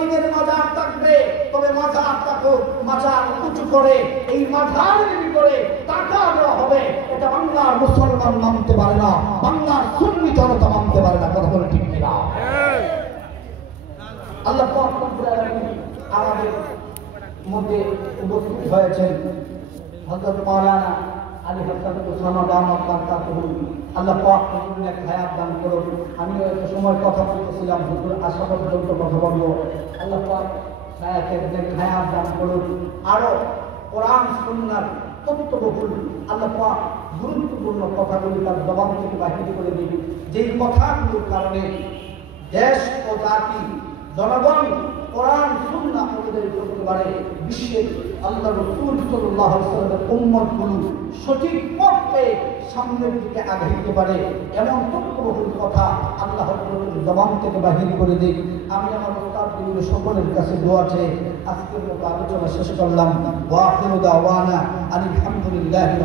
ওলিদের মাজার থাকবে, তবে মাজারটাকে মাজার উঁচু করে এই মাজারের ভিতরে টাকা দেওয়া হবে, এটা বাংলার মুসলমান মানতে পারে না, বাংলার সুন্নি জনতা মানতে পারে না। কথা বলে ঠিক কিনা? আল্লাহ পাক রব্বুল আলামিন আমাদের মধ্যে উপস্থিত হয়েছেন হযরত মাওলানা আলী হাসান ওসামা দামাত বারকাতুহু। আল্লাহ পাক হুজুরের হায়াত দান করুন। আমি একটা সময় কথা বলতেছিলাম, হুজুর আসা পর্যন্ত কথা বলবো। আল্লাহ পাক শায়েখদের হায়াত দান করুন। আরো কোরআন সুন্নাহর তথ্যবহুল আল্লাহ পাক গুরুত্বপূর্ণ কথাগুলি তার জবান থেকে বাহির করে দিন, যেই কথাগুলোর কারণে দেশ ও জাতি জনগণ কোরআন সুন্নাহ অনুযায়ী করতে পারে, বিশ্বের আল্লাহ রাসূল সাল্লাল্লাহু আলাইহি ওয়াসাল্লামের উম্মতগুলো সঠিক পথে সামনের দিকে আগাইতে পারে, এমন তথ্যবহুল কথা আল্লাহ রাসূলের জবান থেকে বাহির করে দিই। আমি আমার উস্তাদগুলো সকলের কাছে দোয়া চেয়ে আজকের মতো আলোচনা শেষ করলাম। ওয়া আখিরু দাওয়ানা আলহামদুলিল্লাহি।